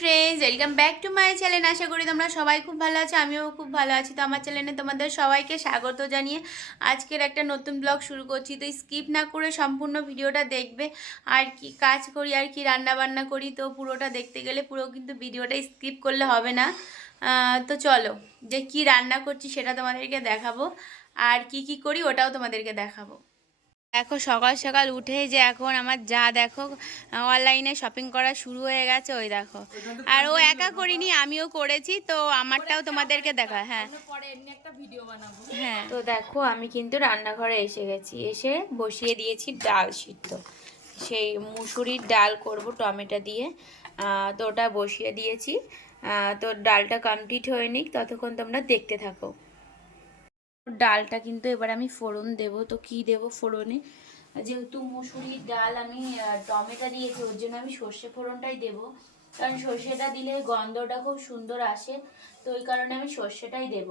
Friends welcome back to my channel আশা করি তোমরা সবাই খুব ভালো আছো, আমিও খুব ভালো আছি। তো আমার চ্যানেলে তোমাদের সবাইকে স্বাগত জানিয়ে আজকের একটা নতুন ব্লগ শুরু করছি। তো স্কিপ না করে সম্পূর্ণ ভিডিওটা দেখবে, আর কি কাজ করি, আর কি রান্না বান্না করি। তো পুরোটা দেখতে গেলে পুরো কিন্তু ভিডিওটা স্কিপ করলে হবে না। তো চলো, যে কি রান্না করছি সেটা তোমাদেরকে দেখাবো, আর কি কি করি ওটাও তোমাদেরকে দেখাবো। দেখো সকাল সকাল উঠে যে এখন আমার যা দেখো অনলাইনে শপিং করা শুরু হয়ে গেছে ওই দেখো। আর ও একা করিনি আমিও করেছি তো আমারটাও তোমাদেরকে দেখা হ্যাঁ। হ্যাঁ। তো দেখো আমি কিন্তু রান্নাঘরে এসে গেছি এসে বসিয়ে দিয়েছি ডাল সিদ্ধ। সেই মুসুরির ডাল করব টমেটো দিয়ে তো ওটা বসিয়ে দিয়েছি। তো ডালটা কমপ্লিট হয়নি ততক্ষণ তোমরা দেখতে থাকো। ডালটা কিন্তু এবার আমি ফোড়ন দেব। তো কি দেব ফোড়নে? যেহেতু মুসুরির ডাল আমি টমেটো দিয়েছি, ওর জন্য আমি সর্ষে ফোড়নটাই দেব। কারণ সর্ষেটা দিলে গন্ধটা খুব সুন্দর আসে, তো ওই কারণে আমি সর্ষেটাই দেব।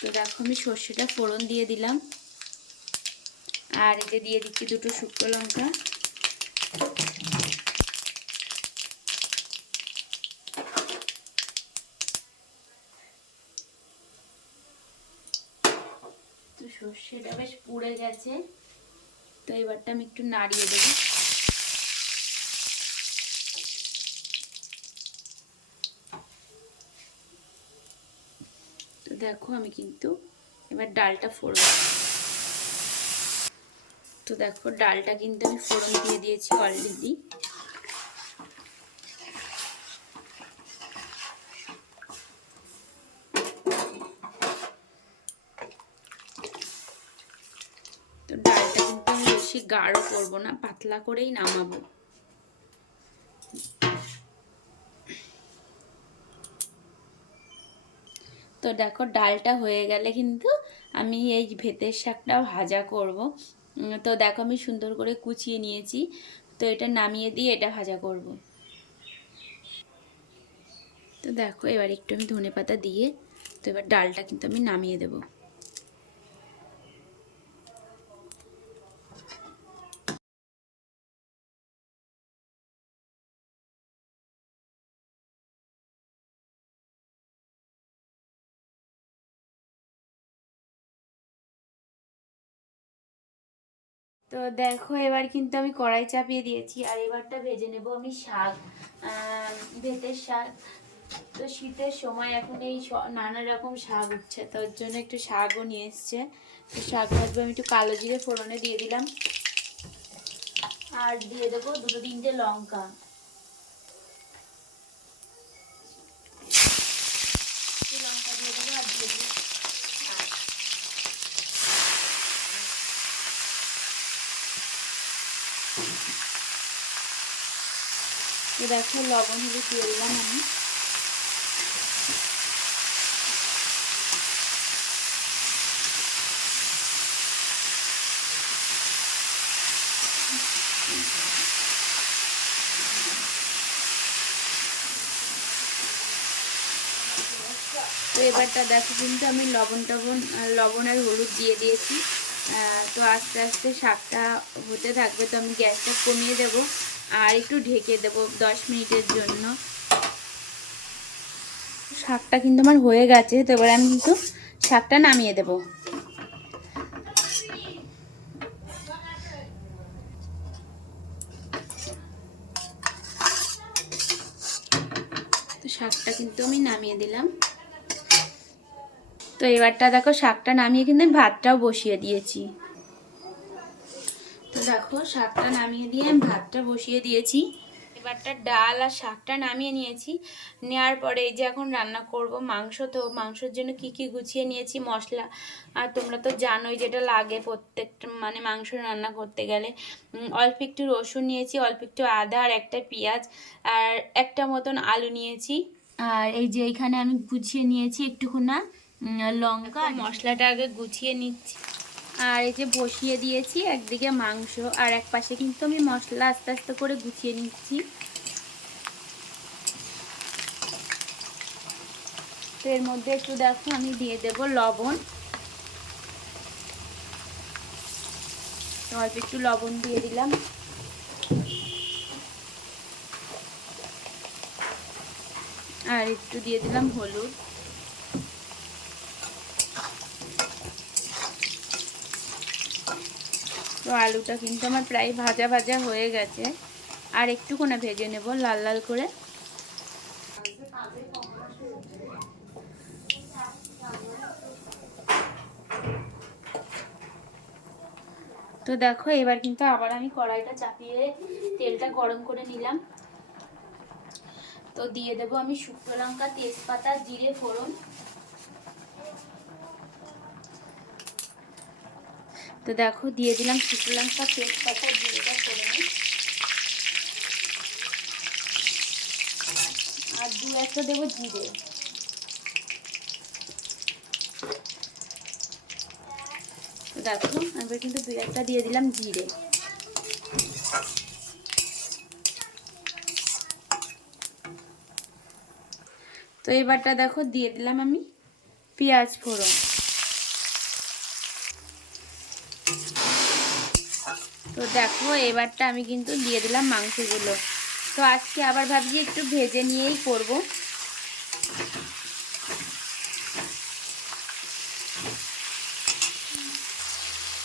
তো দেখো আমি সর্ষেটা ফোড়ন দিয়ে দিলাম। আর এতে দিয়ে দিচ্ছি দুটো শুকনো লঙ্কা। সর্ষেটা বেশ পুড়ে গেছে। তো এবারটা আমি একটু নাড়িয়ে দেবো। তো দেখো আমি কিন্তু এবার ডালটা ফোড়ন তো দেখো ডালটা কিন্তু আমি ফোড়ন দিয়ে দিয়েছি অলরেডি তো ডালটা কিন্তু আমি বেশি গাঢ় করব না, পাতলা করেই নামাবো। তো দেখো ডালটা হয়ে গেলে কিন্তু আমি এই ভেতের শাকটা ভাজা করব। তো দেখো আমি সুন্দর করে কুচিয়ে নিয়েছি। তো এটা নামিয়ে দিয়ে এটা ভাজা করব। তো দেখো এবার একটু আমি ধনে পাতা দিয়ে, তো এবার ডালটা কিন্তু আমি নামিয়ে দেবো। তো দেখো, এবার কিন্তু আমি কড়াই চাপিয়ে দিয়েছি, আর এবারটা ভেজে নেব আমি শাক ভেতের শাক। তো শীতের সময় এখন এই নানা রকম শাক উঠছে, তো ওর জন্য একটু শাকও নিয়ে এসছে। তো শাক ভাজবো, আমি একটু কালো জিরে ফোড়নে দিয়ে দিলাম। আর দিয়ে দেবো দুটো তিনটে লঙ্কা একটু লঙ্কা দিয়ে দেবো আর দিয়ে দেবো তো দেখো, লবণ হলুদ দিয়ে দিলাম আমি। এবারটা দেখো, কিন্তু আমি লবণ টবণ লবণ আর হলুদ দিয়ে দিয়েছি। তো আস্তে আস্তে শাকটা হতে থাকবে, তো আমি গ্যাসটা কমিয়ে দেব। আর একটু ঢেকে দেব দশ মিনিটের জন্য। শাকটা কিন্তু আমার হয়ে গেছে, তো এবার আমি কিন্তু শাকটা নামিয়ে দেব। তো শাকটা কিন্তু আমি নামিয়ে দিলাম। তো এবারটা দেখো, শাকটা নামিয়ে কিন্তু আমি ভাতটাও বসিয়ে দিয়েছি। দেখো শাকটা নামিয়ে দিয়ে আমি ভাতটা বসিয়ে দিয়েছি। এবারটা ডাল আর শাকটা নামিয়ে নিয়েছি। নেওয়ার পরে এই যে এখন রান্না করব মাংস তো মাংসের জন্য কি কি গুছিয়ে নিয়েছি মশলা। আর তোমরা তো জানোই যেটা লাগে প্রত্যেকটা মানে মাংস রান্না করতে গেলে। অল্প একটু রসুন নিয়েছি অল্প একটু আদা আর একটা পেঁয়াজ আর একটা মতন আলু নিয়েছি। আর এই যে এখানে আমি গুছিয়ে নিয়েছি একটুখানা লঙ্কা মশলাটা আগে গুছিয়ে নিচ্ছি। আর এই যে বসিয়ে দিয়েছি, একদিকে মাংস, আর এক পাশে কিন্তু আমি মশলা আস্তে আস্তে করে গুছিয়ে নিচ্ছি। তো এর মধ্যে একটু দেখো, আমি দিয়ে দেব লবণ। অল্প একটু লবণ দিয়ে দিলাম। আর একটু দিয়ে দিলাম হলুদ। আলুটা কিন্তু আমার প্রায় ভাজা ভাজা হয়ে গেছে। আর একটুখানি ভেজে নেব লাল লাল করে। তো দেখো, এবার কিন্তু আবার আমি কড়াইটা চাপিয়ে তেলটা গরম করে নিলাম। তো দিয়ে দেবো আমি শুকনো লঙ্কা, তেজপাতা, জিরে, ফোড়ন। তো দেখো, দিয়ে দিলাম শুকনো লঙ্কা তেজপাতা, জিরেটা ফোড়নে আর দু একটা দেবো জিরে। দেখো আমি কিন্তু দু একটা দিয়ে দিলাম জিরে। তো এবারটা দেখো, দিয়ে দিলাম আমি পেঁয়াজ ফোড়ন। তো দেখো, এবারটা আমি কিন্তু দিয়ে দিলাম মাংসগুলো। তো আজকে আবার ভাবছি একটু ভেজে নিয়েই করব।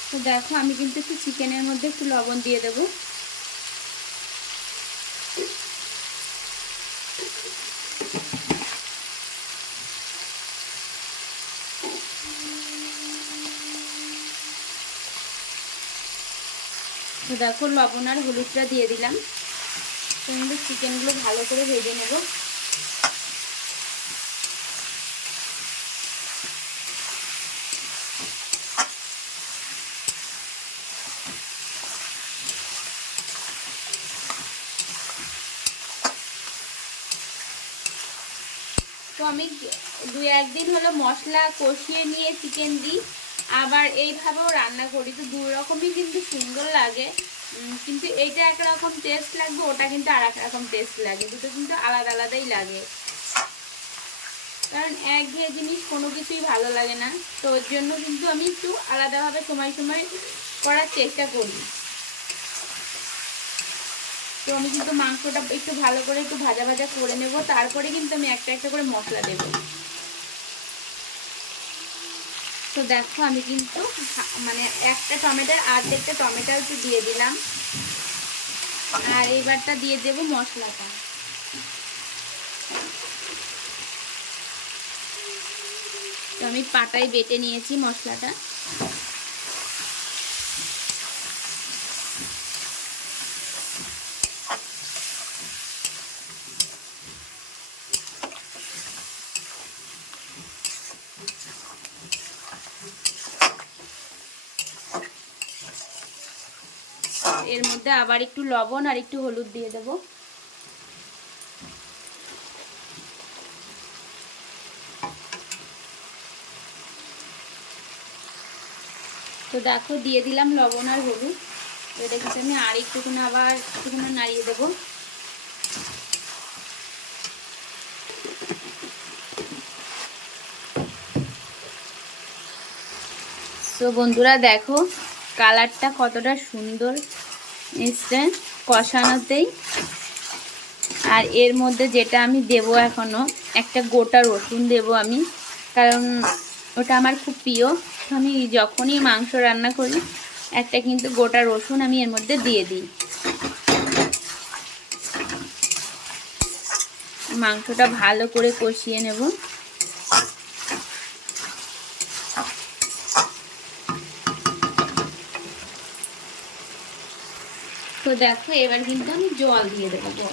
তো দেখো, আমি কিন্তু একটু চিকেনের মধ্যে একটু লবণ দিয়ে দেবো। তো দেখো লবণ আর হলুদটা দিয়ে দিলাম। কিন্তু চিকেনগুলো ভালো করে ভেজে নেব। তো আমি দু একদিন হলো মশলা কষিয়ে নিয়ে চিকেন দিই। আবার এইভাবেও রান্না করি। তো দু রকমই কিন্তু সুন্দর লাগে। কিন্তু এইটা একরকম টেস্ট লাগবে, ওটা কিন্তু আর রকম টেস্ট লাগে। দুটো কিন্তু আলাদা আলাদাই লাগে। কারণ একঘেয়ে জিনিস কোনো কিছুই ভালো লাগে না। তো ওর জন্য কিন্তু আমি একটু আলাদাভাবে সময় সময় করার চেষ্টা করি। তো আমি কিন্তু মাংসটা একটু ভালো করে একটু ভাজা ভাজা করে নেব। তারপরে কিন্তু আমি একটা একটা করে মশলা দেব। তো দেখো আমি কিন্তু মানে একটা টমেটোর আর্ধেকটা টমেটো একটু দিয়ে দিলাম। আর এবারটা দিয়ে দেব মশলাটা। তো আমি পাটায় বেটে নিয়েছি মশলাটা এর মধ্যে আবার একটু লবণ আর একটু হলুদ দিয়ে দেব। তো দেখো, দিয়ে দিলাম লবণ আর হলুদ। এটা কিন্তু আমি আর একটুখানি আবার একটুখানি নাড়িয়ে দেবো। তো বন্ধুরা দেখো, কালারটা কতটা সুন্দর। এসছে কষানোতেই। আর এর মধ্যে যেটা আমি দেব এখনও একটা গোটা রসুন দেব আমি, কারণ ওটা আমার খুব প্রিয়। আমি যখনই মাংস রান্না করি, একটা কিন্তু গোটা রসুন আমি এর মধ্যে দিয়ে দিই। মাংসটা ভালো করে কষিয়ে নেব। তো দেখো এবার কিন্তু আমি জল দিয়ে দেবো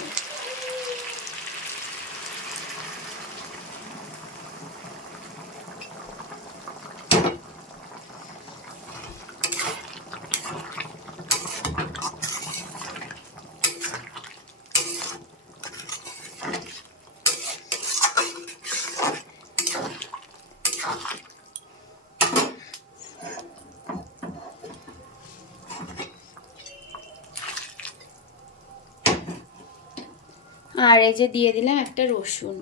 আর এই যে দিয়ে দিলাম একটা রসুন।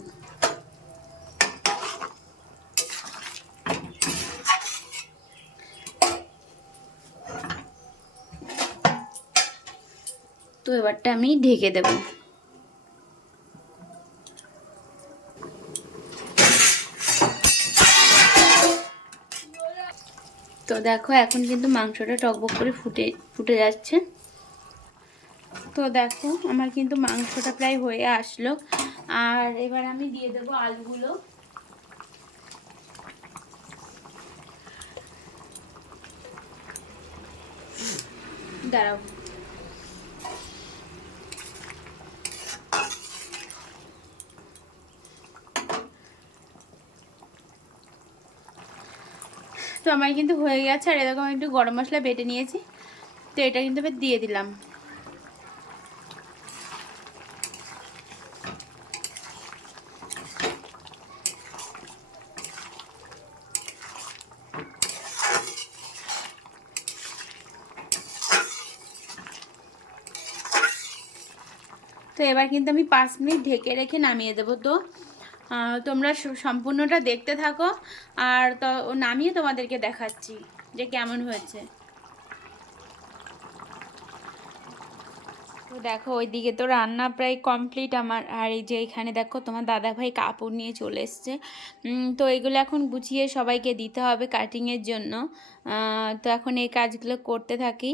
তো এবারটা আমি ঢেকে দেব। তো দেখো, এখন কিন্তু মাংসটা টকবক করে ফুটে ফুটে যাচ্ছে। তো দেখো, আমার কিন্তু মাংসটা প্রায় হয়ে আসলো। আর এবার আমি দিয়ে দেবো আলুগুলো। দাঁড়াও। তো আমার কিন্তু হয়ে গেছে, আর এরকম একটু গরম মশলা বেটে নিয়েছি। তো এটা কিন্তু দিয়ে দিলাম। তো এবার কিন্তু আমি পাঁচ মিনিট ঢেকে রেখে নামিয়ে দেবো। তো তোমরা সম্পূর্ণটা দেখতে থাকো আর তো, নামিয়ে তোমাদেরকে দেখাচ্ছি যে কেমন হয়েছে। তো দেখো, ওইদিকে তো রান্না প্রায় কমপ্লিট আমার। আর এই যে এখানে দেখো, তোমার দাদা ভাই কাপড় নিয়ে চলে এসছে। তো এগুলো এখন গুছিয়ে সবাইকে দিতে হবে কাটিংয়ের জন্য। তো এখন এই কাজগুলো করতে থাকি।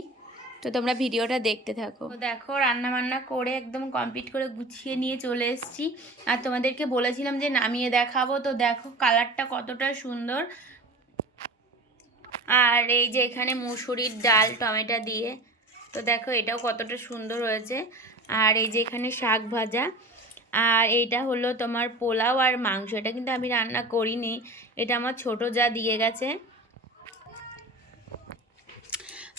তো তোমরা ভিডিওটা দেখতে থাকো। দেখো রান্না বান্না করে একদম কমপ্লিট করে গুছিয়ে নিয়ে চলে এসেছি। আর তোমাদেরকে বলেছিলাম যে নামিয়ে দেখাবো। তো দেখো কালারটা কতটা সুন্দর। আর এই যে এখানে মুসুরির ডাল, টমেটো দিয়ে। তো দেখো, এটাও কতটা সুন্দর হয়েছে। আর এই যে এখানে শাক ভাজা। আর এইটা হলো তোমার পোলাও আর মাংস। এটা কিন্তু আমি রান্না করিনি। এটা আমার ছোট যা দিয়ে গেছে।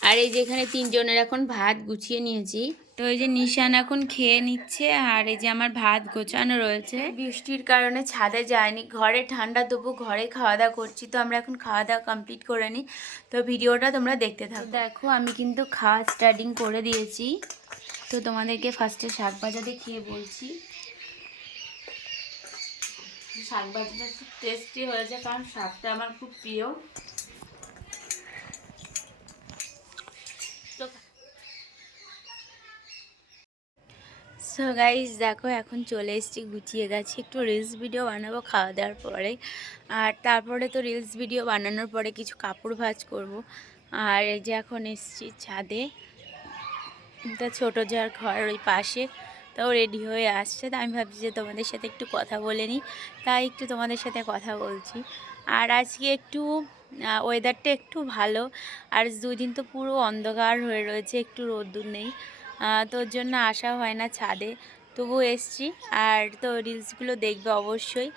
আর এই যে এখানে তিনজনের এখন ভাত গুছিয়ে নিয়েছি। তো এই যে নিশান এখন খেয়ে নিচ্ছে আর এই যে আমার ভাত গোছানো রয়েছে। বৃষ্টির কারণে ছাদে যায়নি ঘরে ঠান্ডা তবু ঘরে খাওয়া দাওয়া করছি তো আমরা এখন খাওয়া দাওয়া কমপ্লিট করে নিই তো ভিডিওটা তোমরা দেখতে থাকো। দেখো আমি কিন্তু খাওয়া স্টার্টিং করে দিয়েছি। তো তোমাদেরকে ফার্স্টে শাক ভাজা দিয়ে খেয়ে বলছি। শাক ভাজাটা খুব টেস্টি হয়েছে কারণ শাকটা আমার খুব প্রিয়। সো গাইজ দেখো, এখন চলে এসেছি, গুছিয়ে গেছি। একটু রিলস ভিডিও বানাবো খাওয়া দাওয়ার পরে। আর তারপরে তো রিলস ভিডিও বানানোর পরে কিছু কাপড় ভাজ করব। আর এই যে এখন এসেছি ছাদে। তা ছোটো যার ঘর ওই পাশে তাও রেডি হয়ে আসছে। তা আমি ভাবছি যে তোমাদের সাথে একটু কথা বলে নিই। তাই একটু তোমাদের সাথে কথা বলছি। আর আজকে একটু ওয়েদারটা একটু ভালো। আর দুদিন তো পুরো অন্ধকার হয়ে রয়েছে, একটু রোদ্দুর নেই। তোর জন্য আসা হয় না ছাদে। তবু এসছি। আর তো রিলসগুলো দেখবে অবশ্যই।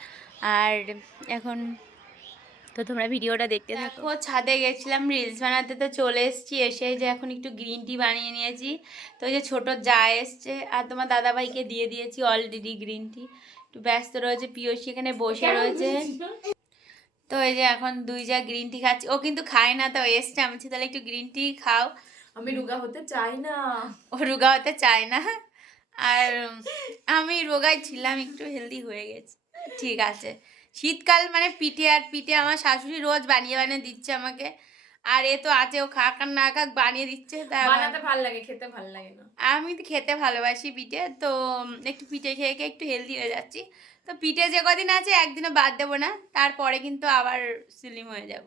আর এখন তো তোমরা ভিডিওটা দেখতে থাকো। ছাদে গেছিলাম রিলস বানাতে তো চলে এসেছি। এসে যে এখন একটু গ্রিন টি বানিয়ে নিয়েছি। তো ওই যে ছোটো যা এসছে আর তোমার দাদাভাইকে দিয়ে দিয়েছি অলরেডি গ্রিন টি একটু ব্যস্ত রয়েছে পিওসি এখানে বসে রয়েছে। তো এই যে এখন দুই যা গ্রিন টি খাচ্ছি। ও কিন্তু খায় না তো এসছে। আমি তাহলে একটু গ্রিন টি খাও। আমি রোগা হতে চাই না। ও রোগা হতে চায় না। আর আমি রোগাই ছিলাম একটু হেলদি হয়ে গেছি। ঠিক আছে। শীতকাল মানে পিঠে আর পিঠে আমার শাশুড়ি রোজ বানিয়ে বানিয়ে দিচ্ছে আমাকে। আর এ তো আছে ও খাক আর না খাক বানিয়ে দিচ্ছে বানাতে ভালো লাগে খেতে ভালো লাগে না। আমি তো খেতে ভালোবাসি পিঠে তো একটু পিঠে খেয়ে খেয়ে একটু হেলদি হয়ে যাচ্ছি। তো পিঠে যে কদিন আছে একদিনও বাদ দেবো না তারপরে কিন্তু আবার স্লিম হয়ে যাব।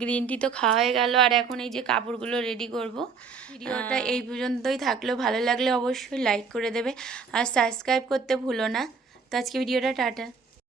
গ্রিন টি তো খাওয়া হয়ে গেল, আর এখন এই যে কাপড়গুলো রেডি করব। ভিডিওটা এই পর্যন্তই থাকল, ভালো লাগলে অবশ্যই লাইক করে দেবে, আর সাবস্ক্রাইব করতে ভুলো না। তো আজকে ভিডিওটা টাটা।